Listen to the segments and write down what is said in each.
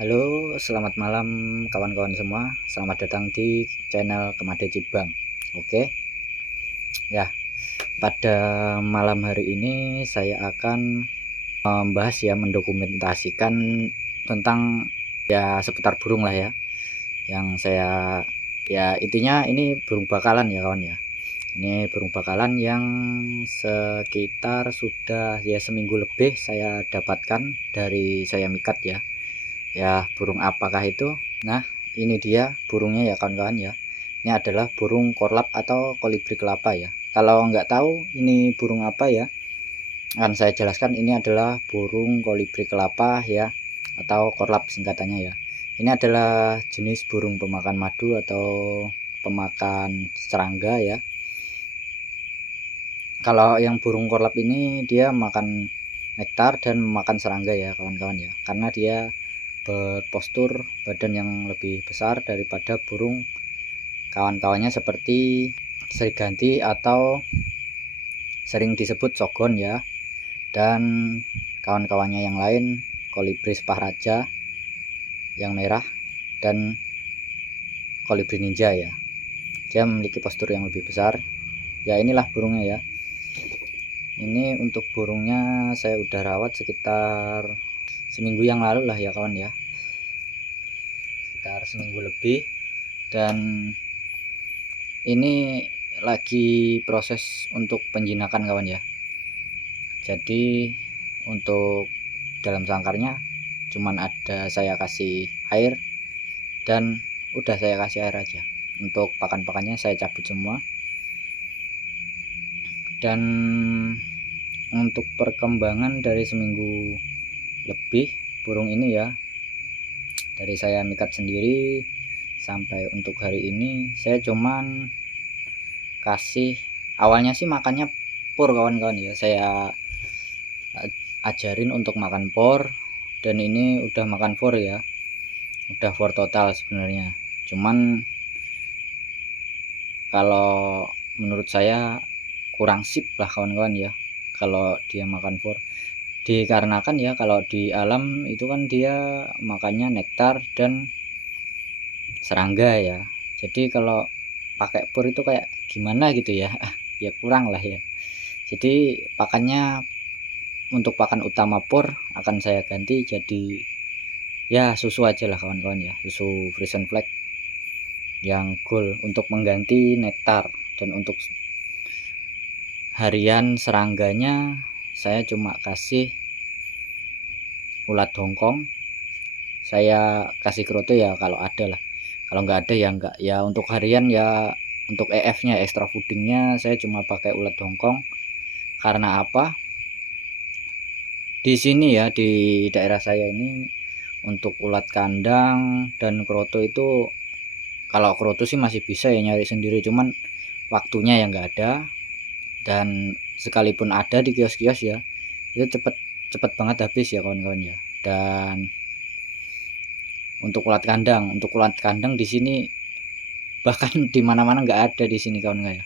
Halo, selamat malam kawan-kawan semua. Selamat datang di channel Kemade Cibang. Oke, ya, pada malam hari ini saya akan membahas ya, mendokumentasikan tentang ya seputar burung lah ya. Yang saya ya intinya ini burung bakalan ya kawan ya. Ini burung bakalan yang sekitar sudah ya seminggu lebih saya dapatkan dari saya mikat ya. Ya, burung apakah itu? Nah, ini dia burungnya ya kawan-kawan ya. Ini adalah burung korlap atau kolibri kelapa ya. Kalau nggak tahu ini burung apa ya, akan saya jelaskan. Ini adalah burung kolibri kelapa ya, atau korlap singkatannya ya. Ini adalah jenis burung pemakan madu atau pemakan serangga ya. Kalau yang burung korlap ini dia makan nektar dan memakan serangga ya kawan-kawan ya, karena dia berpostur badan yang lebih besar daripada burung kawan-kawannya seperti seriganti atau sering disebut sogon ya, dan kawan-kawannya yang lain, kolibri sepah raja yang merah dan kolibri ninja ya. Dia memiliki postur yang lebih besar ya. Inilah burungnya ya. Ini untuk burungnya saya udah rawat sekitar seminggu yang lalu lah ya kawan ya, sekitar seminggu lebih, dan ini lagi proses untuk penjinakan kawan ya. Jadi untuk dalam sangkarnya cuman ada saya kasih air dan udah saya kasih air aja. Untuk pakan-pakannya saya cabut semua. Dan untuk perkembangan dari seminggu lebih burung ini ya, dari saya mikat sendiri sampai untuk hari ini saya cuman kasih, awalnya sih makannya pur kawan-kawan ya, saya ajarin untuk makan por, dan ini udah makan for ya, udah for total sebenarnya. Cuman kalau menurut saya kurang sip lah kawan-kawan ya kalau dia makan for, dikarenakan ya kalau di alam itu kan dia makannya nektar dan serangga ya. Jadi kalau pakai pur itu kayak gimana gitu ya, ya kurang lah ya. Jadi pakannya, untuk pakan utama pur akan saya ganti jadi ya susu aja lah kawan-kawan ya, susu Frisian Flag yang gold untuk mengganti nektar. Dan untuk harian serangganya saya cuma kasih ulat hongkong, saya kasih kroto ya kalau ada lah, kalau nggak ada ya nggak ya. Untuk harian ya, untuk EF nya extra foodingnya saya cuma pakai ulat hongkong. Karena apa, di sini ya di daerah saya ini untuk ulat kandang dan kroto itu, kalau kroto sih masih bisa ya nyari sendiri, cuman waktunya yang nggak ada, dan sekalipun ada di kios-kios ya itu cepet banget habis ya kawan-kawan ya. Dan untuk ulat kandang di sini bahkan di mana-mana nggak ada di sini kawan-kawan ya,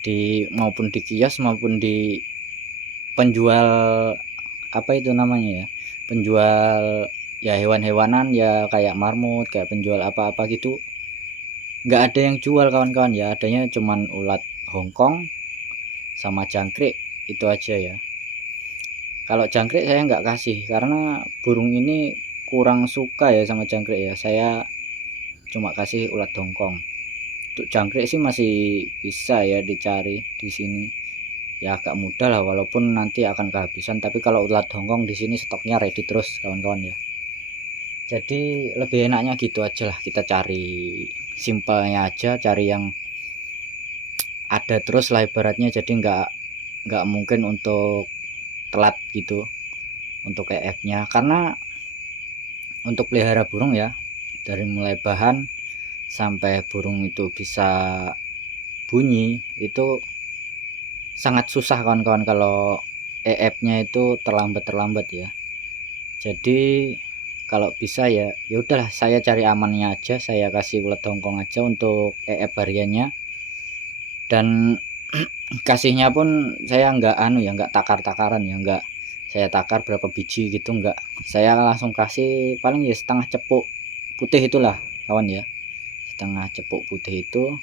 di maupun di kios maupun di penjual apa itu namanya ya, penjual ya hewan-hewanan ya, kayak marmut, kayak penjual apa-apa gitu, nggak ada yang jual kawan-kawan ya. Adanya cuman ulat hongkong sama jangkrik, itu aja ya. Kalau jangkrik saya nggak kasih karena burung ini kurang suka ya sama jangkrik ya, saya cuma kasih ulat hongkong. Untuk jangkrik sih masih bisa ya dicari di sini ya, agak mudah lah walaupun nanti akan kehabisan. Tapi kalau ulat hongkong di sini stoknya ready terus kawan-kawan ya. Jadi lebih enaknya gitu aja lah, kita cari simpelnya aja, cari yang ada terus lah ibaratnya. Jadi nggak mungkin untuk telat gitu untuk EF nya, karena untuk pelihara burung ya, dari mulai bahan sampai burung itu bisa bunyi itu sangat susah kawan-kawan kalau EF nya itu terlambat ya. Jadi kalau bisa ya udahlah, saya cari amannya aja, saya kasih ulat hongkong aja untuk EF hariannya. Dan kasihnya pun saya nggak nggak takar-takaran ya, nggak saya takar berapa biji gitu, enggak, saya langsung kasih paling ya setengah cepuk putih itulah kawan ya, setengah cepuk putih itu.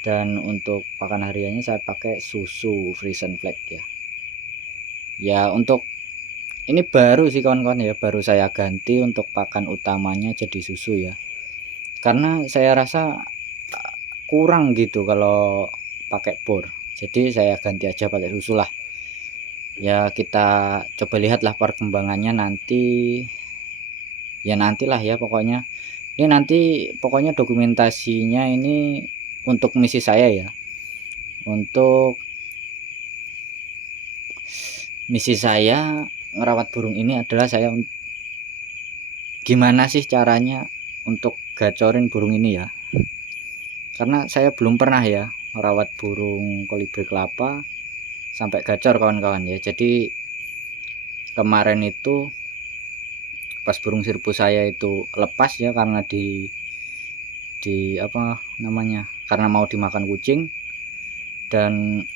Dan untuk pakan hariannya saya pakai susu Frisian Flag ya. Ya untuk ini baru sih kawan-kawan ya, baru saya ganti untuk pakan utamanya jadi susu ya, karena saya rasa kurang gitu kalau pakai pur, jadi saya ganti aja pakai susu lah ya. Kita coba lihatlah perkembangannya nanti ya, nantilah ya pokoknya. Ini nanti pokoknya dokumentasinya ini untuk misi saya ya, untuk misi saya ngerawat burung ini adalah saya gimana sih caranya untuk gacorin burung ini ya, karena saya belum pernah ya merawat burung kolibri kelapa sampai gacor kawan-kawan ya. Jadi kemarin itu pas burung sirpu saya itu lepas ya, karena di apa namanya, karena mau dimakan kucing, dan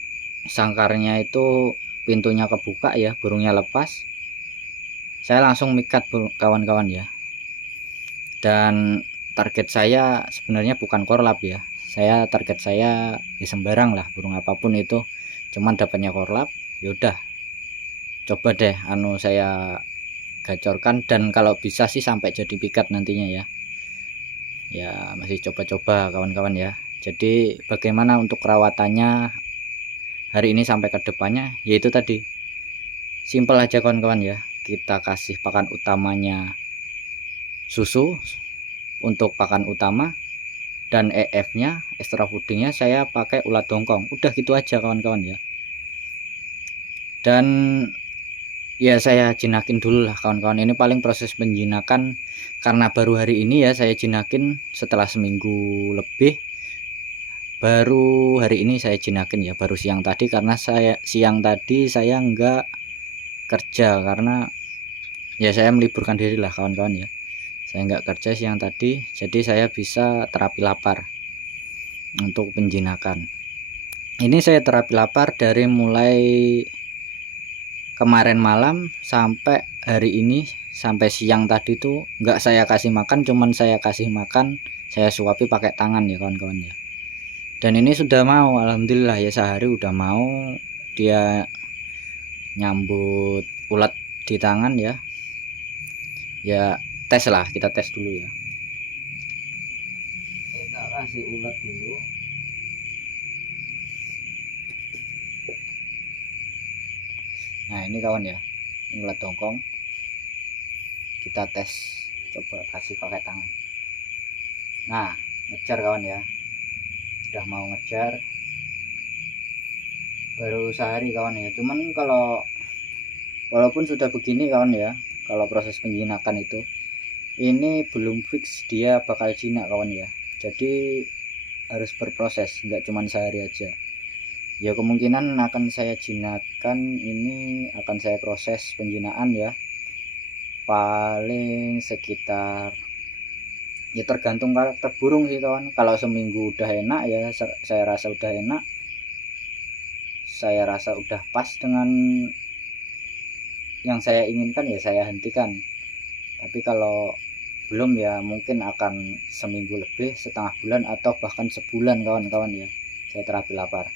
sangkarnya itu pintunya kebuka ya, burungnya lepas, saya langsung mikat kawan-kawan ya. Dan target saya sebenarnya bukan korlap ya, target saya ya sembarang lah, burung apapun itu, cuman dapatnya korlap yaudah coba deh saya gacorkan, dan kalau bisa sih sampai jadi pikat nantinya ya. Ya masih coba-coba kawan-kawan ya. Jadi bagaimana untuk perawatannya hari ini sampai ke depannya, yaitu tadi simple aja kawan-kawan ya, kita kasih pakan utamanya susu untuk pakan utama, dan EF nya extra foodingnya saya pakai ulat dongkong, udah gitu aja kawan-kawan ya. Dan ya saya jinakin dulu lah kawan-kawan, ini paling proses penjinakan karena baru hari ini ya saya jinakin, setelah seminggu lebih baru hari ini saya jinakin ya, baru siang tadi, karena siang tadi saya enggak kerja karena ya saya meliburkan diri lah kawan-kawan ya, saya enggak kerja siang tadi, jadi saya bisa terapi lapar untuk penjinakan. Ini saya terapi lapar dari mulai kemarin malam sampai hari ini, sampai siang tadi tuh enggak saya kasih makan, cuman saya kasih makan, saya suapi pakai tangan ya kawan-kawan ya. Dan ini sudah mau, alhamdulillah ya, sehari udah mau dia nyambut ulat di tangan ya. Ya tes lah, kita tes dulu ya, kita kasih ulat dulu. Nah ini kawan ya, ini ulat dongkong, kita tes, coba kasih pakai tangan. Nah ngejar kawan ya, udah mau ngejar, baru sehari kawan ya. Cuman kalau walaupun sudah begini kawan ya, kalau proses penjinakan itu ini belum fix dia bakal jinak kawan ya, jadi harus berproses, nggak cuman sehari aja ya. Kemungkinan akan saya jinakkan, ini akan saya proses penjinaan ya, paling sekitar ya tergantung karakter burung sih kawan. Kalau seminggu udah enak ya, saya rasa udah enak, saya rasa udah pas dengan yang saya inginkan ya saya hentikan. Tapi kalau belum ya mungkin akan seminggu lebih, setengah bulan, atau bahkan sebulan kawan-kawan ya saya terapi lapar.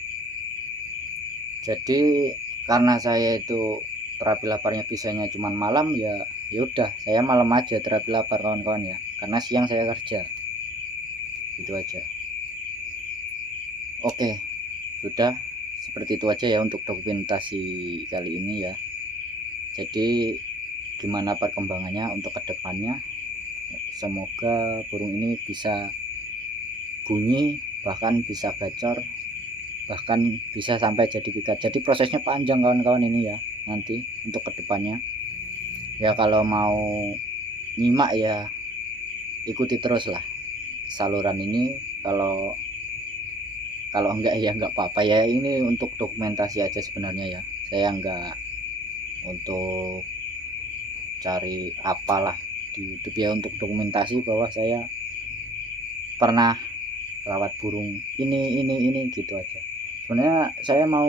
Jadi karena saya itu terapi laparnya bisanya cuman malam ya, yaudah saya malam aja terapi lapar kawan-kawan ya, karena siang saya kerja, itu aja. Oke, sudah seperti itu aja ya untuk dokumentasi kali ini ya. Jadi gimana perkembangannya untuk kedepannya, semoga burung ini bisa bunyi, bahkan bisa gacor, bahkan bisa sampai jadi pikat. Jadi prosesnya panjang kawan-kawan ini ya, nanti untuk kedepannya ya. Kalau mau nyimak ya ikuti terus lah saluran ini, kalau enggak ya enggak apa-apa ya, ini untuk dokumentasi aja sebenarnya ya, saya enggak untuk cari apalah di YouTube ya, untuk dokumentasi bahwa saya pernah rawat burung ini gitu aja. Sebenarnya saya mau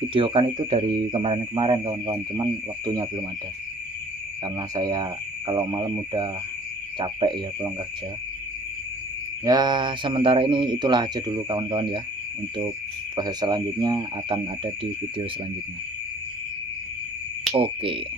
videokan itu dari kemarin-kemarin kawan-kawan, cuman waktunya belum ada karena saya kalau malam udah capek ya pulang kerja. Ya sementara ini itulah aja dulu kawan-kawan ya, untuk proses selanjutnya akan ada di video selanjutnya. Oke.